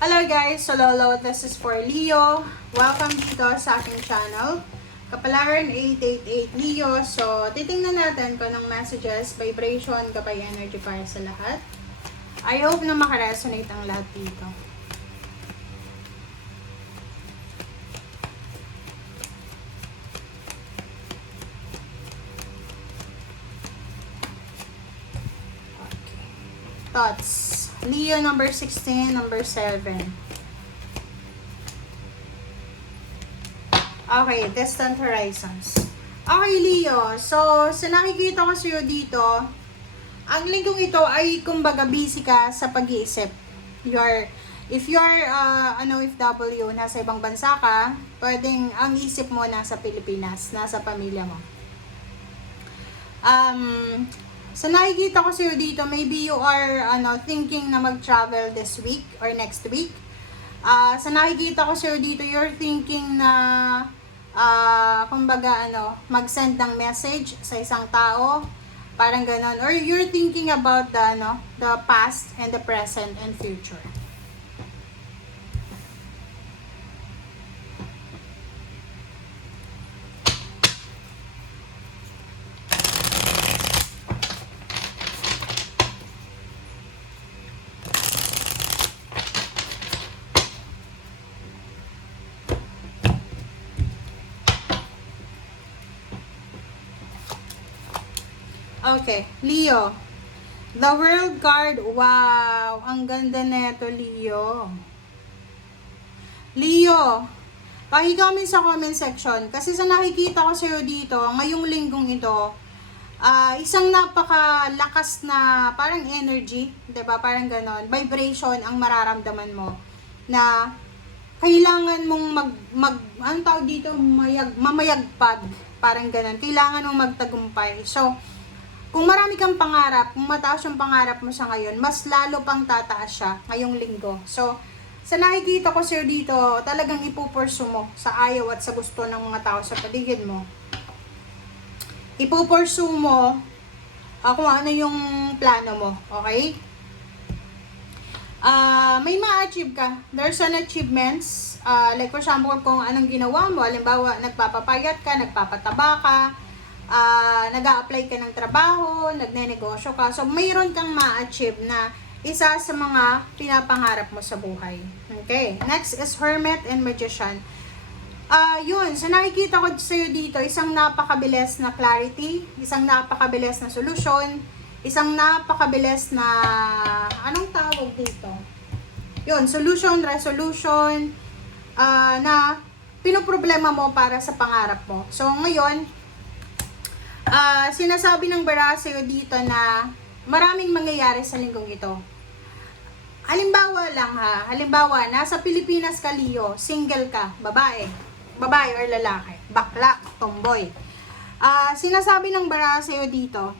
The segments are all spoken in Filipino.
Hello guys! So Lolo, this is for Leo. Welcome dito sa aking channel. Kapalaran 888 Leo. So, titingnan natin kung anong messages, vibration, kapay energy para sa lahat. I hope na makaresonate ang lahat dito. Thoughts. Leo number 16, number 7. Okay, distant horizons. Okay, Leo. So, sa nakikita ko sa'yo dito, ang linggong ito ay kumbaga busy ka sa pag-iisip. If you're OFW, nasa ibang bansa ka, pwedeng ang isip mo nasa Pilipinas, nasa pamilya mo. Sa nakikita ko sa'yo dito, maybe you are thinking na mag-travel this week or next week. Sa nakikita ko sa'yo dito, you're thinking na mag-send ng message sa isang tao, parang ganon. Or you're thinking about the past and the present and future. Okay, Leo. The World card. Wow, ang ganda neto, Leo. Leo, paki-comment sa comment section. Kasi sa nakikita ko sa'yo dito, ngayong linggong ito, isang napakalakas na parang energy, 'di ba? Parang ganon. Vibration ang mararamdaman mo na kailangan mong anong tawag dito, mamayagpag. Parang ganon. Kailangan mong magtagumpay. So, kung marami kang pangarap, kung mataas yung pangarap mo sa ngayon, mas lalo pang tataas siya ngayong linggo. So, sa nakikita ko sir dito, talagang ipupursu mo sa ayaw at sa gusto ng mga tao sa paligid mo. Ipupursu mo kung ano yung plano mo, okay? May ma-achieve ka. There's an achievements. Like for example, kung anong ginawa mo, halimbawa, nagpapapayat ka, nagpapataba ka, nag-a-apply ka ng trabaho, nagne-negosyo ka. So, mayroon kang ma-achieve na isa sa mga pinapangarap mo sa buhay. Okay. Next is Hermit and Magician. Yun. So, nakikita ko sa'yo dito, isang napakabilis na clarity, isang napakabilis na solusyon, isang napakabilis na, anong tawag dito? Yun, solution, resolution, na pinoproblema mo para sa pangarap mo. So, ngayon, sinasabi ng bara sa'yo dito na maraming mangyayari sa linggong ito. Halimbawa lang halimbawa, nasa Pilipinas ka, Leo, single ka, babae or lalaki, bakla, tomboy. Sinasabi ng bara sa'yo dito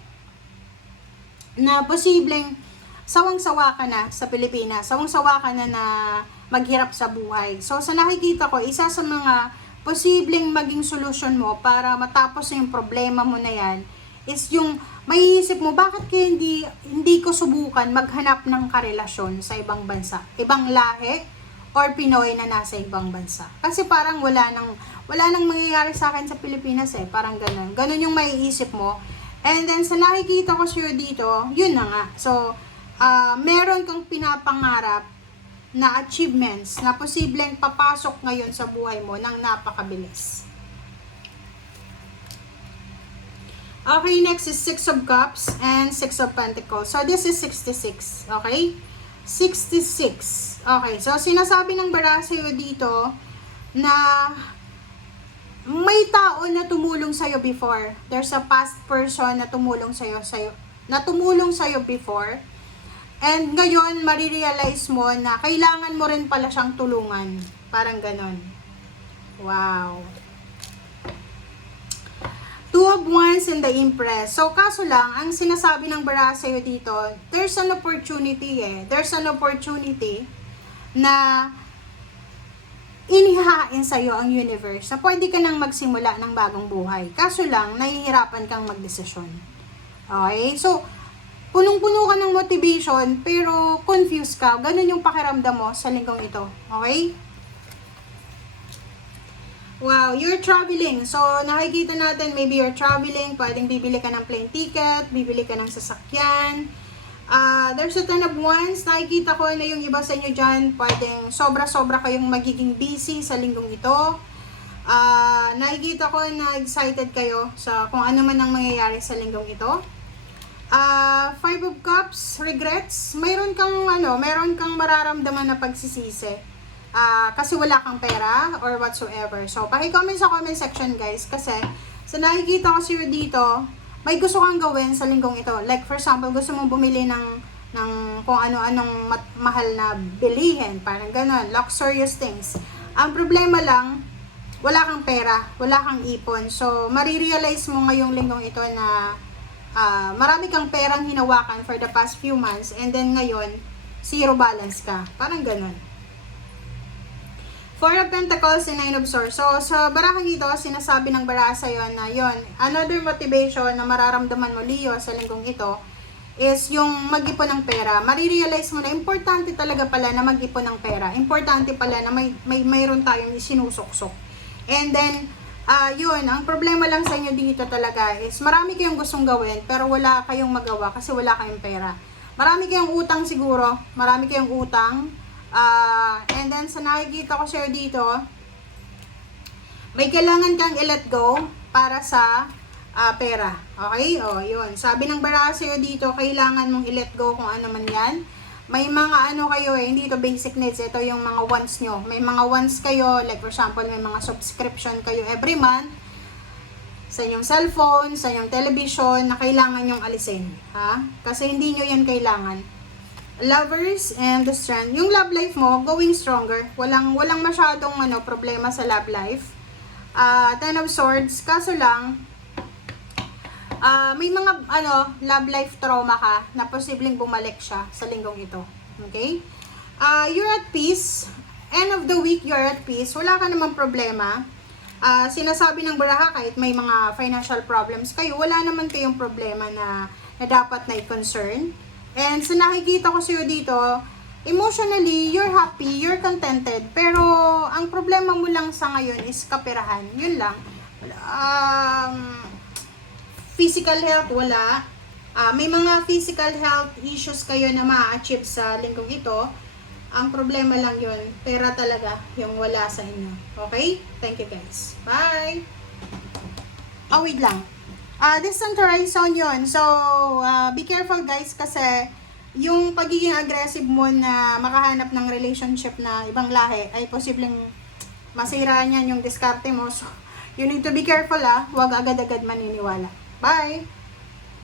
na posibleng sawang-sawa ka na sa Pilipinas, sawang-sawa ka na maghirap sa buhay. So, sa nakikita ko, isa sa mga posibleng maging solusyon mo para matapos yung problema mo na yan is yung maiisip mo, bakit kaya hindi ko subukan maghanap ng karelasyon sa ibang bansa, ibang lahi or Pinoy na nasa ibang bansa. Kasi parang wala nang mangyayari sa akin sa Pilipinas parang ganun yung maiisip mo. And then sa nakikita ko sure dito, yun na nga. So, meron kang pinapangarap na achievements na posibleng papasok ngayon sa buhay mo ng napakabilis. Okay, next is 6 of Cups and 6 of Pentacles. So, this is 66. Okay? 66. Okay, so sinasabi ng bara sa'yo dito na may tao na tumulong sa'yo before. There's a past person na tumulong sa'yo before. And ngayon, marirealize mo na kailangan mo rin pala siyang tulungan. Parang ganon. Wow. 2 of Wands and the Empress. So, kaso lang, ang sinasabi ng bara sa'yo dito, there's an opportunity There's an opportunity na inihahain sa'yo ang universe na pwede ka nang magsimula ng bagong buhay. Kaso lang, nahihirapan kang magdesisyon. Okay? So, punong-puno ka ng motivation, pero confused ka. Ganun yung pakiramdam mo sa linggong ito. Okay? Wow, you're traveling. So, nakikita natin, maybe you're traveling, pwedeng bibili ka ng plane ticket, bibili ka ng sasakyan. There's a ton of ones. Nakikita ko na yung iba sa inyo dyan, pwedeng sobra-sobra kayong magiging busy sa linggong ito. Nakikita ko na excited kayo sa kung ano man ang mangyayari sa linggong ito. Five of Cups, regrets. Meron kang mararamdaman na pagsisisi. Kasi wala kang pera or whatsoever. So, paki-comment sa comment section guys kasi sa nakikita ko sa'yo dito, may gusto kang gawin sa linggong ito. Like for example, gusto mong bumili ng kung ano-anong mahal na bilihin, parang ganon, luxurious things. Ang problema lang, wala kang pera, wala kang ipon. So, marirealize mo ngayong linggong ito na marami kang perang hinawakan for the past few months and then ngayon, zero balance ka. Parang ganon. Four of Pentacles and Nine of Swords. So, sa barakang ito, sinasabi ng baraha sa'yo na yon, another motivation na mararamdaman mo, Leo, sa linggong ito, is yung mag-ipon ng pera. Marirealize mo na importante talaga pala na mag-ipon ng pera. Importante pala na mayroon tayong isinusuksok. And then, yun, ang problema lang sa inyo dito talaga is marami kayong gustong gawin, pero wala kayong magawa kasi wala kayong pera. Marami kayong utang siguro, marami kayong utang. And then sa nakikita ko sa'yo dito, may kailangan kang i-let go para sa pera. Okay? O, yun. Sabi ng baraha sa'yo dito, kailangan mong i-let go kung ano man yan. May mga ano kayo hindi ito basic needs. Ito yung mga wants nyo. May mga wants kayo, like for example, may mga subscription kayo every month sa inyong cellphone, sa inyong television, na kailangan nyong alisin. Ha? Kasi hindi nyo yan kailangan. Lovers and the Strength. Yung love life mo, going stronger. Walang masyadong problema sa love life. Ten of Swords. Kaso lang, may mga love life trauma ka na posibleng bumalik siya sa linggong ito. Okay? You're at peace. End of the week, you're at peace. Wala ka namang problema. Sinasabi ng baraha kahit may mga financial problems kayo, wala naman kayong problema na dapat na i-concern. And sa nakikita ko sa'yo dito, emotionally, you're happy, you're contented. Pero, ang problema mo lang sa ngayon is kaperahan. Yun lang. Physical health, wala. May mga physical health issues kayo na ma-achieve sa linggong ito. Ang problema lang yun, pera talaga yung wala sa inyo. Okay? Thank you guys. Bye! Wait lang. Distant horizon yun. So, be careful guys kasi yung pagiging aggressive mo na makahanap ng relationship na ibang lahi ay posibleng masira niyan yung diskarte mo. So, you need to be careful Huwag agad-agad maniniwala. Bye!